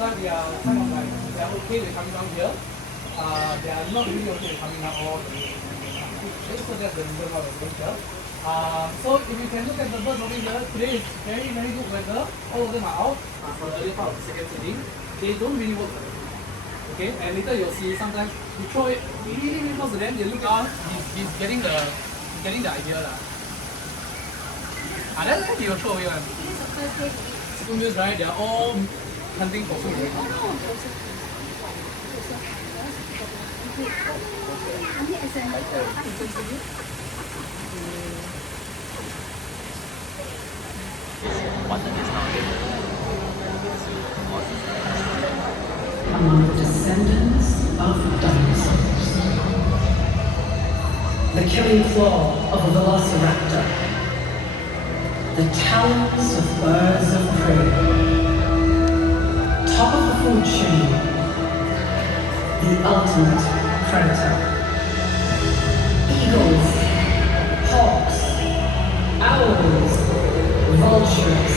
why we are kind of like they are okay with coming down here. They are not really okay with coming down all the way. So that's the reason why we're going here. So if you can look at the birds over here, today is very good weather. All of them are out for the early part of the second sitting. They don't really work. Okay, and later you'll see sometimes you throw it really close to them. They look out. He's getting the idea lah. That's why he will throw away one. Sperm right? They are all hunting for food. Among the descendants of dinosaurs. The killing claw of a velociraptor. The talons of birds of prey. Top of the food chain. The ultimate predator. Eagles, hawks, owls, vultures,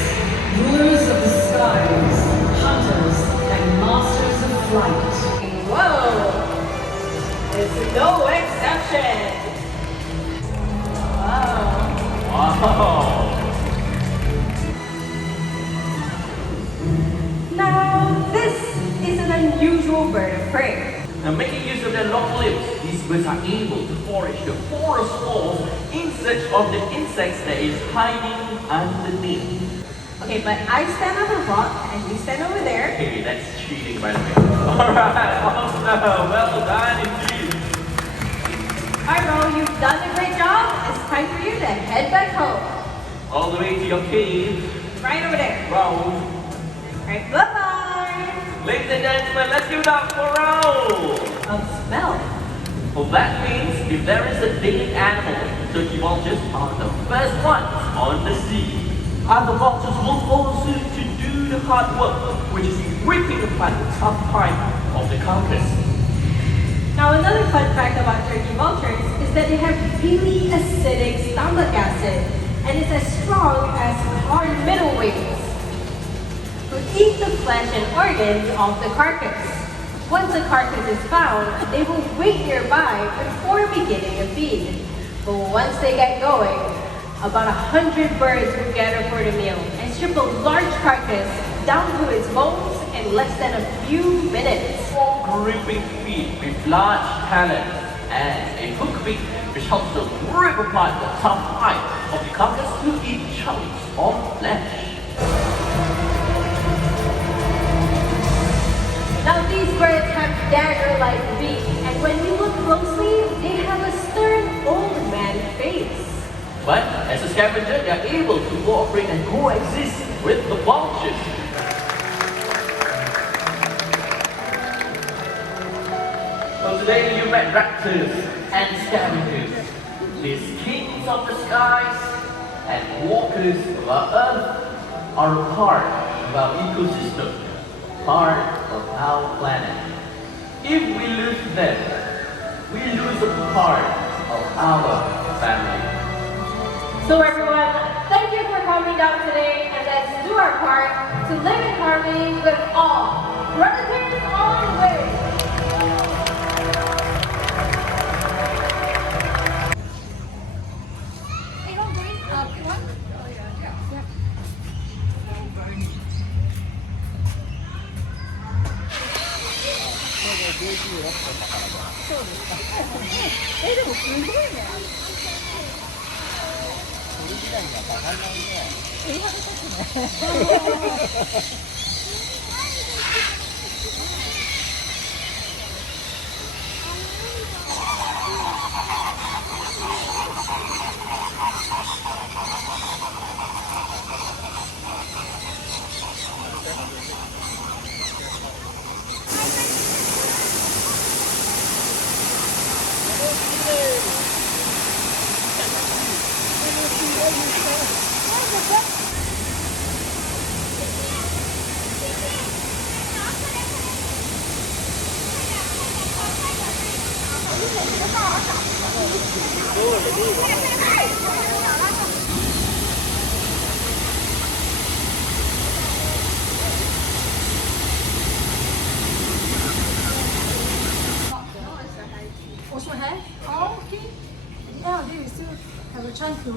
rulers of the skies, hunters, and masters of flight. Whoa! It's no exception! Wow! Now, this is an unusual bird of prey. Now, making use of their long limbs, these birds are able to forage the forest walls in search of the insects that is hiding underneath. Okay, but I stand on the rock and you stand over there. Hey, that's cheating, by the way. Alright, awesome. Well done indeed. Alright, Ro, you've done a great job. It's time for you to head back home. All the way to your cave. Right over there. Wow. Alright, bye-bye. Ladies and gentlemen, let's give it up for Raoul. A smell. Well, that means if there is a dating animal, turkey vultures are the first ones on the scene. And the vultures will follow suit to do the hard work, which is ripping apart the tough part of the carcass. Now, another fun fact about turkey vultures is that they have really acidic stomach acid, and it's as strong as hard middleweights, who eat the flesh and organs of the carcass. Once the carcass is found, they will wait nearby before beginning a feed. But once they get going, about 100 birds will gather for the meal and strip a large carcass down to its bones in less than a few minutes. Four gripping feet with large talons and a hook beak which helps to rip apart the tough hide of the carcass to eat chunks of flesh. Now these birds have dagger-like beaks, and when you look closely, they have a stern old man face. But as a scavenger, they are able to cooperate and coexist with the vultures. So today you met raptors and scavengers, these kings of the skies and walkers of our earth are a part of our ecosystem, part of our planet. If we lose them, we lose a part of our family. So everyone, thank you for coming down today, and let's do our part to live in harmony with all. Predators on way! The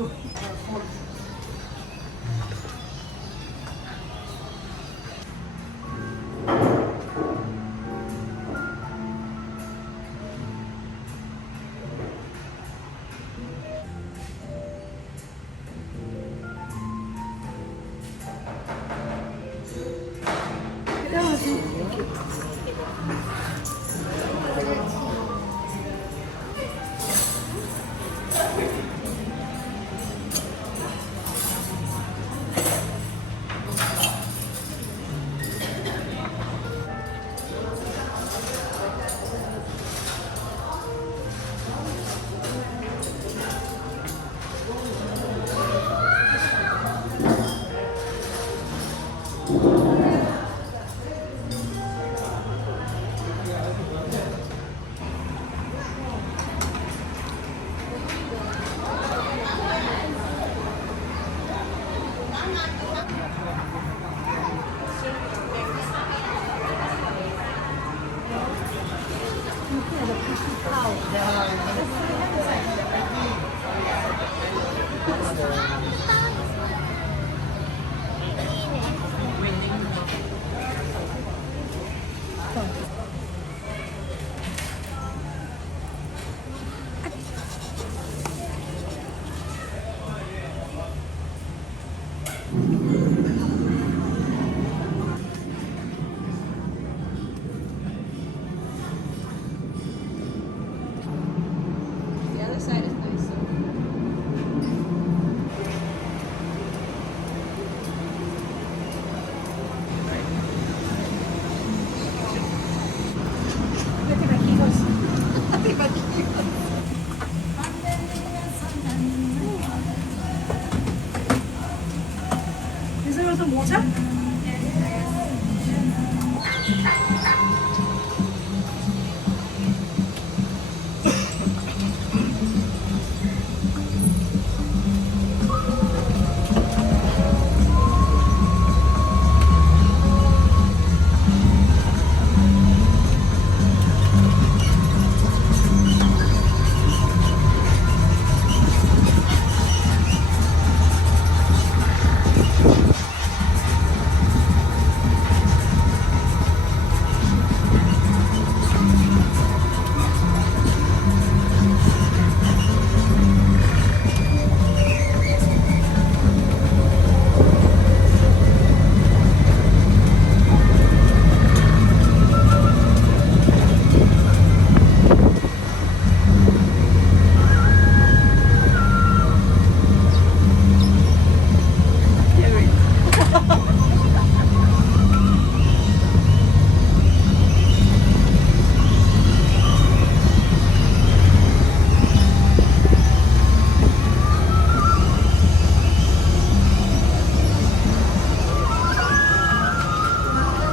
other side is nicer. 그래서 모자?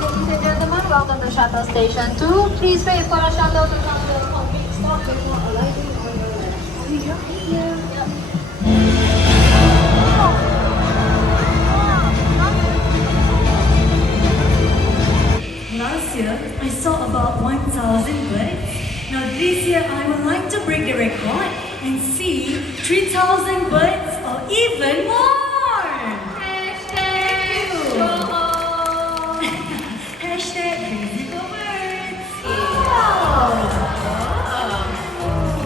Ladies and gentlemen, welcome to Shuttle Station 2. Please wait for a shuttle to come to a complete stop before alighting on your left. Thank you. Last year, I saw about 1,000 birds. Now this year, I would like to break the record and see 3,000 birds or even more. Hashtag show off. Hashtag crazy for birds.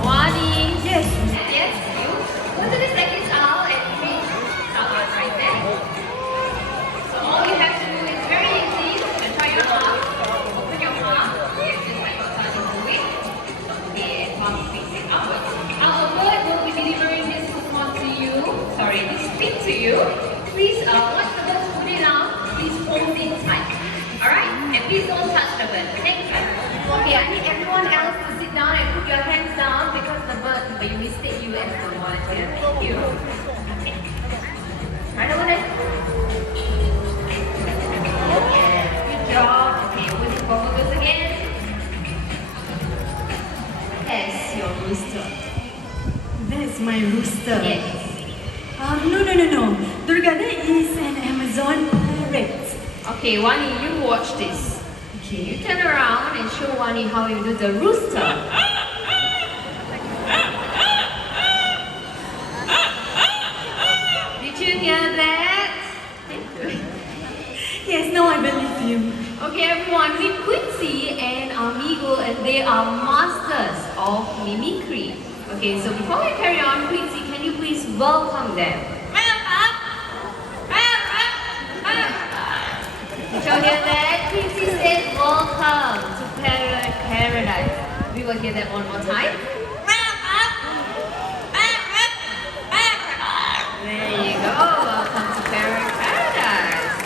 Wani. Yes. Yes, you. Go to the second aisle and read out right there. So all you have to do is very easy. Try your arm. Open your palm. Yes, just like what Tani is doing. And palm facing upwards. Our bird will be delivering this coupon to you. Sorry, this pin to you. Please, once the bird put it on, please hold it tight. Alright? And please don't touch the bird. Thanks. Okay, I need everyone else to sit down and put your hands down because the bird will mistake you as the volunteer. Thank you. Okay. Right over there. Good job. Okay, open it for focus again. Yes, your rooster. That's my rooster. Yes. No. Durgada is an Amazon parrot. Okay, Wani, you watch this. Okay. You turn around and show Wani how you do the rooster. now I believe you. Okay, everyone, meet Quincy and Amigo, and they are masters of mimicry. Okay, so before we carry on, Quincy, can you please welcome them? Did you hear that? Quincy said, "Welcome to Parrot Paradise." We will hear that one more time. There you go. Welcome to Parrot Paradise.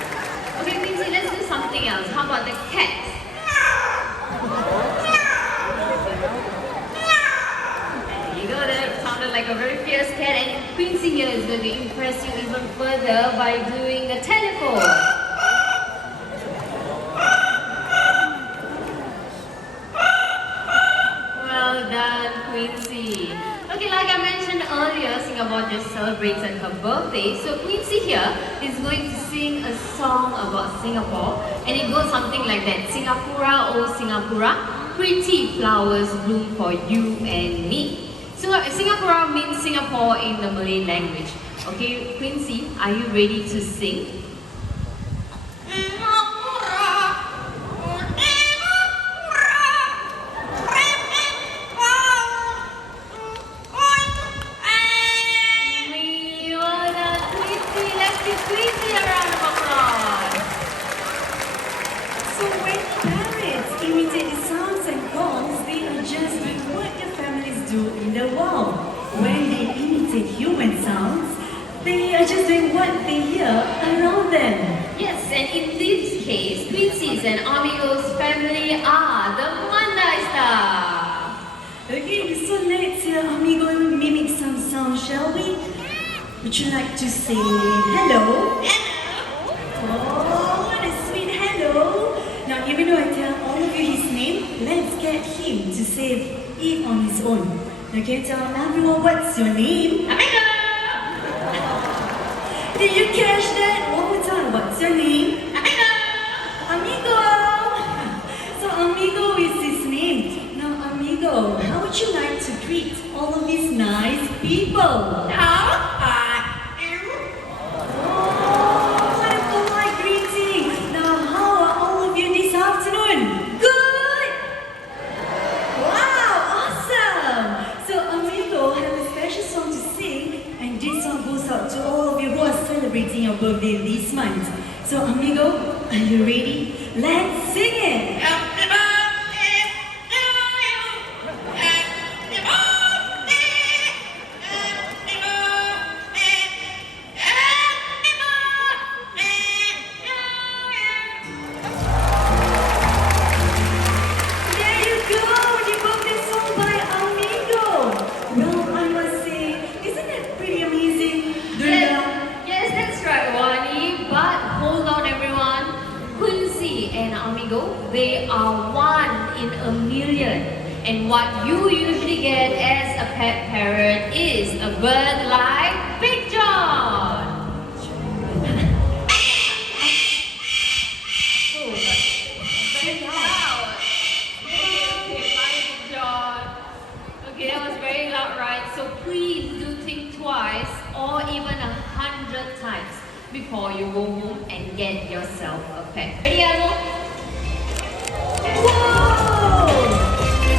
Okay, Quincy, let's do something else. How about the cat? There you go. That sounded like a very fierce cat. And Quincy here is going to impress you even further by doing the telephone. Well done, Quincy. Okay, like I mentioned earlier, Singapore just celebrated her birthday. So Quincy here is going to sing a song about Singapore, and it goes something like that. Singapura, oh Singapura, pretty flowers bloom for you and me. So Singapura means Singapore in the Malay language. Okay, Quincy, are you ready to sing? Really well done, Quincy. Let's give Quincy a round of applause. So when parrots imitate the sounds and calls, they are just doing what their families do in the wild. When they imitate human sounds, they are just doing what they hear around them. Yes, and in this case, Quincy's and Amigo's family are the Mandai Star. Okay, so let's amigo mimic some sound, shall we? Would you like to say hello? Oh, what a sweet hello. Now, even though I tell all of you his name, let's get him to say it on his own. Okay, tell everyone what's your name? Amigo! Did you catch that? One more time, what's your name? Amigo! Amigo! So Amigo is his name. Now Amigo, how would you like to greet all of these nice people? Oh, what a polite greeting. Now how are all of you this afternoon? Good? Wow, awesome! So Amigo has a special song to sing, and this song goes out to all of you who are celebrating your birthday this month. So Amigo, are you ready? Let's sing it! There you go, the birthday song by Amigo. Well, I must say, isn't that pretty amazing? Yes, that's right, Wani. But hold on, everyone. Quincy and Amigo, they are 1 in a million. And what you usually get as a pet parrot is a bird like Big John. Oh, very loud. Okay, bye, Big John. Okay, that was very loud, right? So please do think twice or even 100 times before you go home and get yourself a pet. Ready, Elmo? Whoa!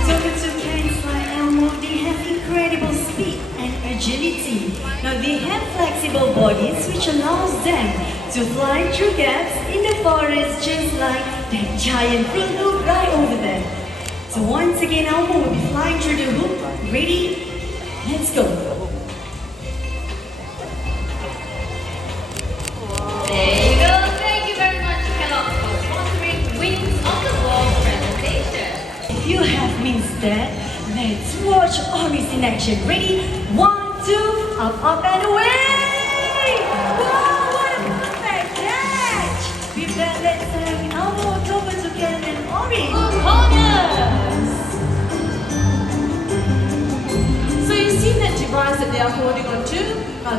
So the two cats like Elmo, they have incredible speed and agility. Now they have flexible bodies which allows them to fly through gaps in the forest just like that giant fruit loop right over there. So once again Elmo will be flying through the loop. Ready? Let's go. There you go. Thank you very much, Kellogg, for sponsoring Wings of the World presentation. If you have missed that, let's watch Oris in action. Ready? 1, 2, up, up and away! Wow, what a perfect catch! With that, let's have Elmo, October, Toucan and Oris. Good corners! So you see that device that they are holding on to?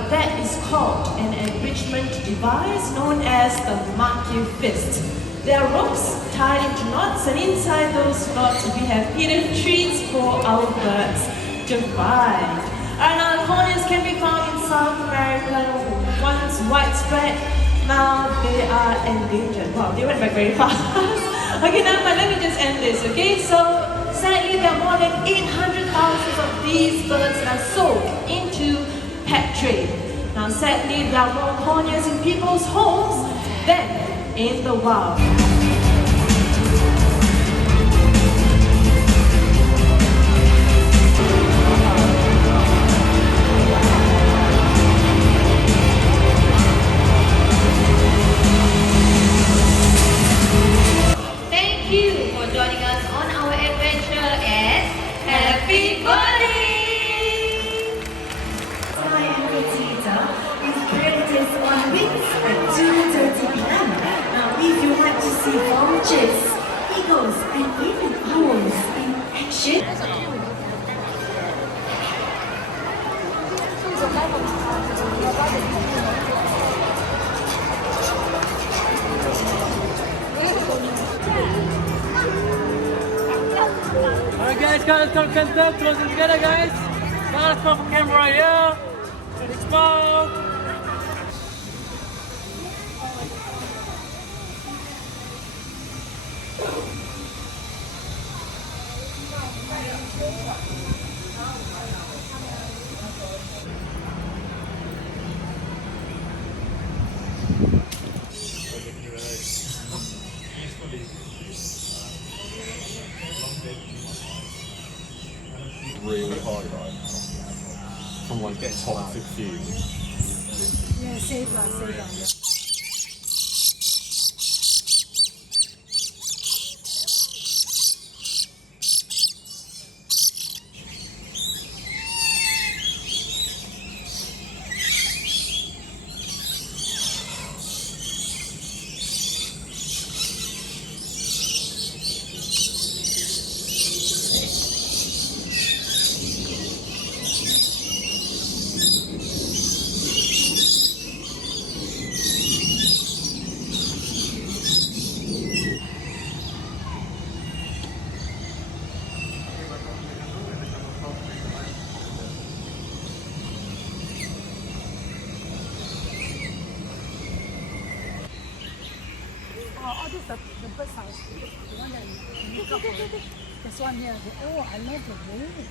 That is called an enrichment device known as the monkey fist. There are ropes tied into knots, and inside those knots we have hidden treats for our birds to find. And our corners can be found in South America, once widespread, Now they are endangered. Wow, they went back very fast. Okay, now let me just end this, okay? So sadly, there are more than 800,000 of these birds that are sold into pet trade. Now sadly, there are more corneas in people's homes than in the wild. Thank you for joining us on our adventure and happy birthday! Sky Amphitheater with predators on wings at 2:30 p.m. Now, if you like to see vultures, eagles, and even owls in action, Alright guys, let's go closing together guys. Now let's go for camera here. Let's go. Really hard, right? From like the toxic fumes. Yeah, save. Oh, this is the bird's house. The one that you look up for. There's one here. Oh, I love the wood.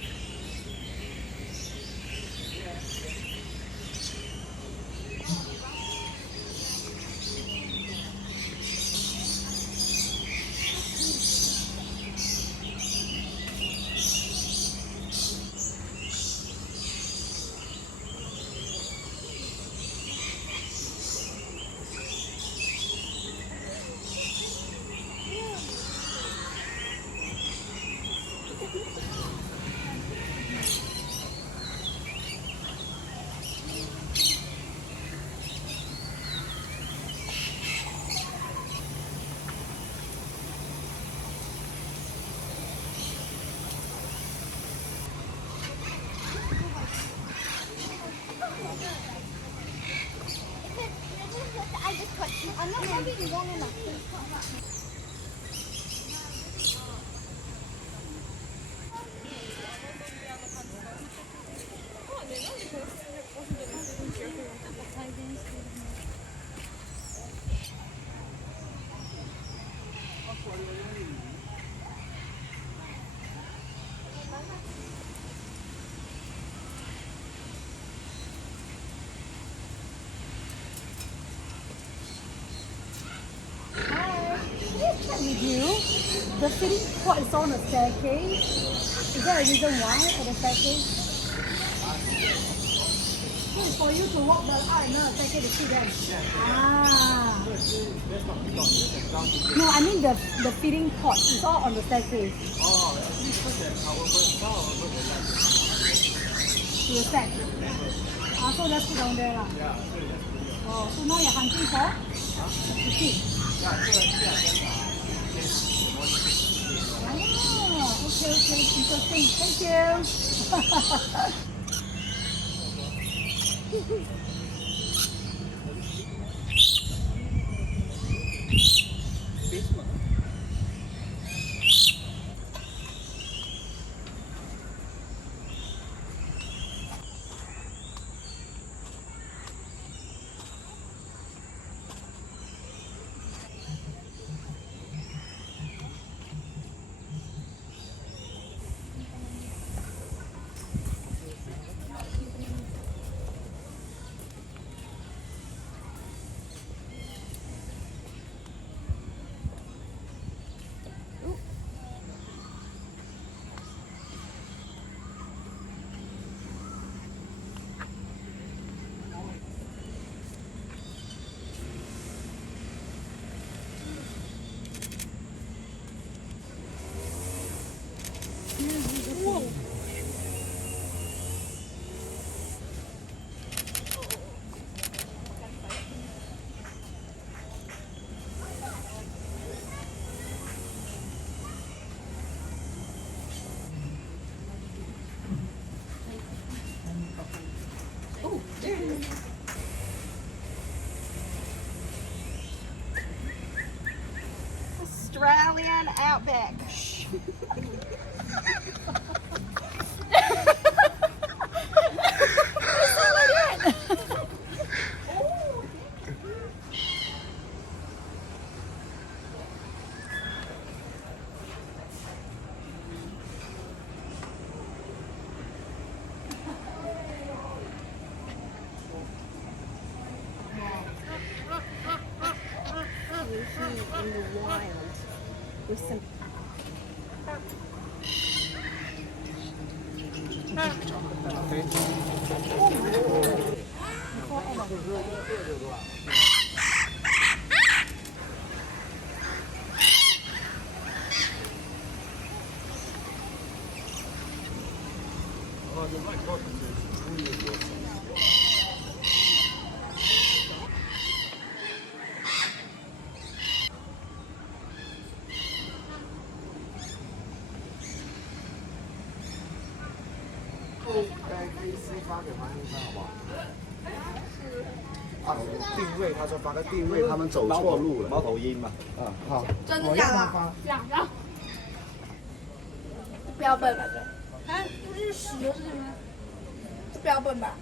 I'm not having long enough. With you, the feeding pot is on the staircase. Is there a reason why for the staircase? It's for you to walk the staircase to see them. Ah. No, I mean the feeding pot is all on the staircase. Oh, to the stack. So let's put down there. Oh, so now you're hunting for to feed. Okay, interesting. Thank you. kind of outback. In the wild with some定位，他说发个定位，他们走错路了。猫头鹰嘛，好。真的假的？让，不要笨了，这。啊，不是屎的事情吗？不要笨吧。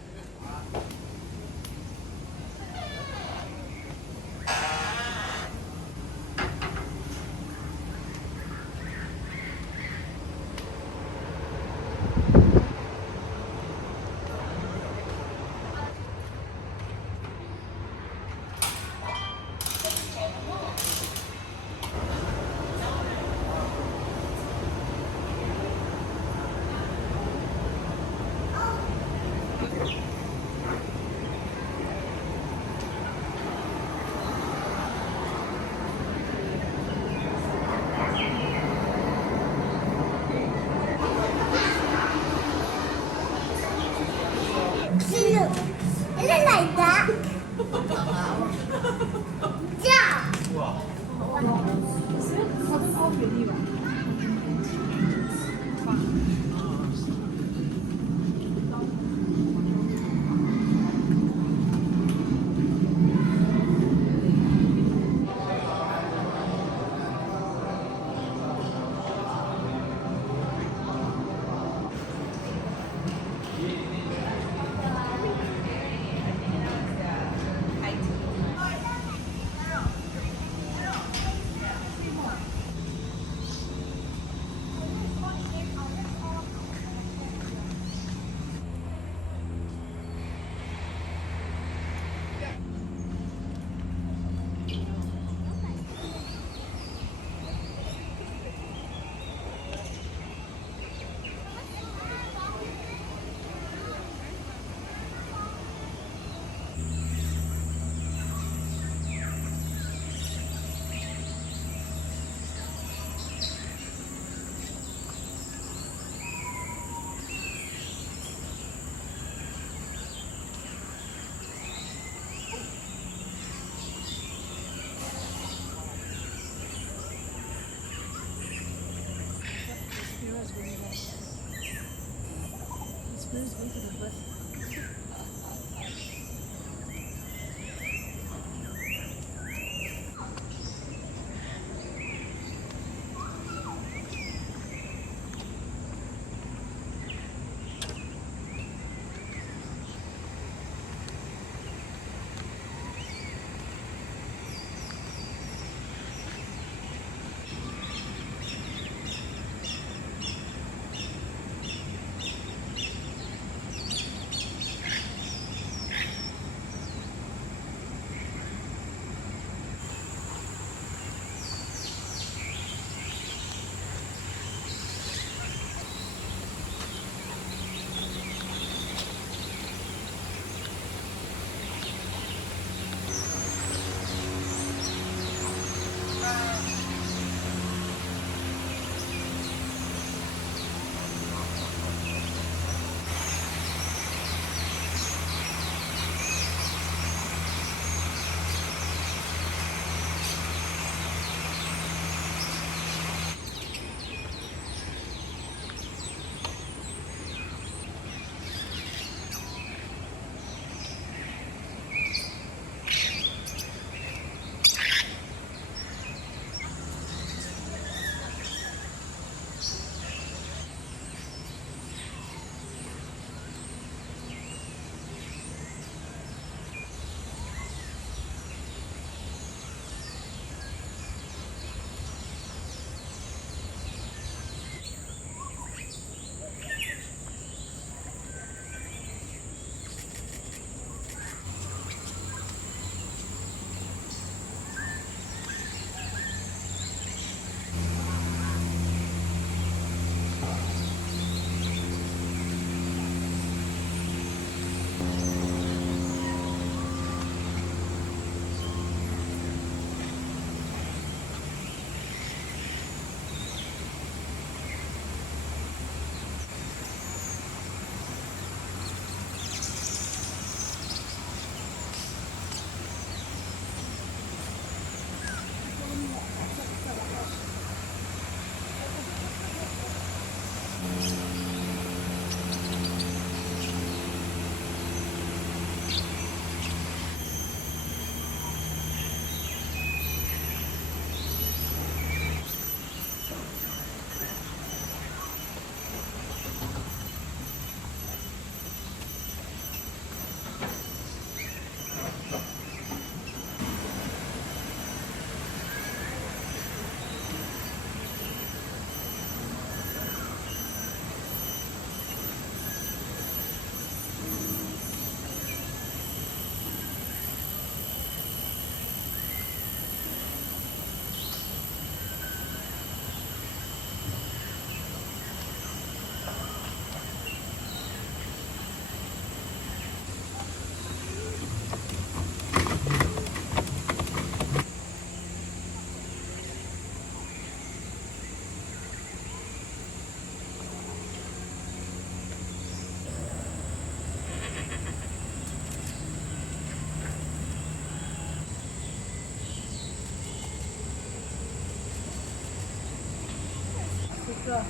speaker.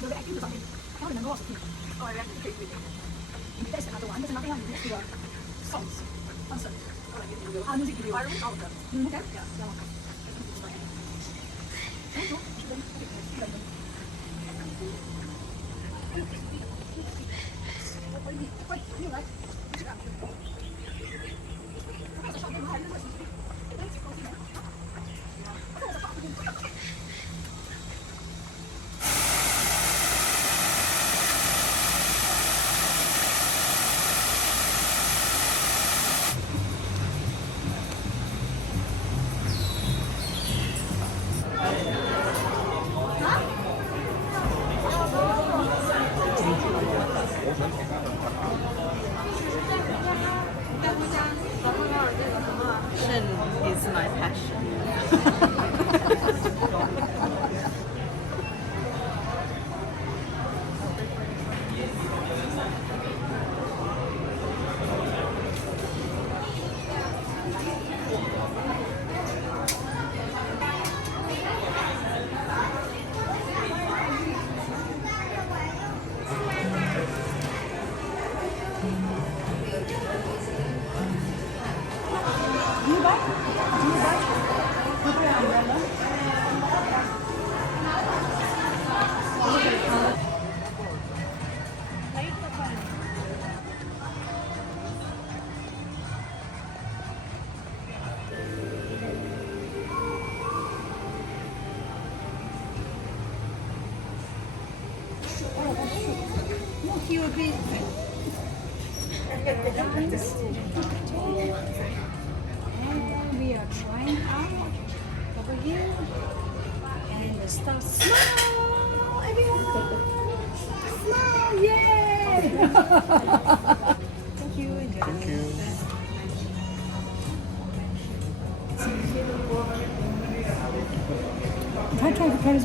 You'll react to something. I can't remember what's the thing. Oh, I reacted to it. That's another one. There's another one related to the songs, concert, or like music video. I remember all of them. You remember them? Yeah. What do you like? Is my passion. And we are trying out over here. And the star smile, everyone! Smile, yay! Thank you. Enjoy. Thank you. Try to carry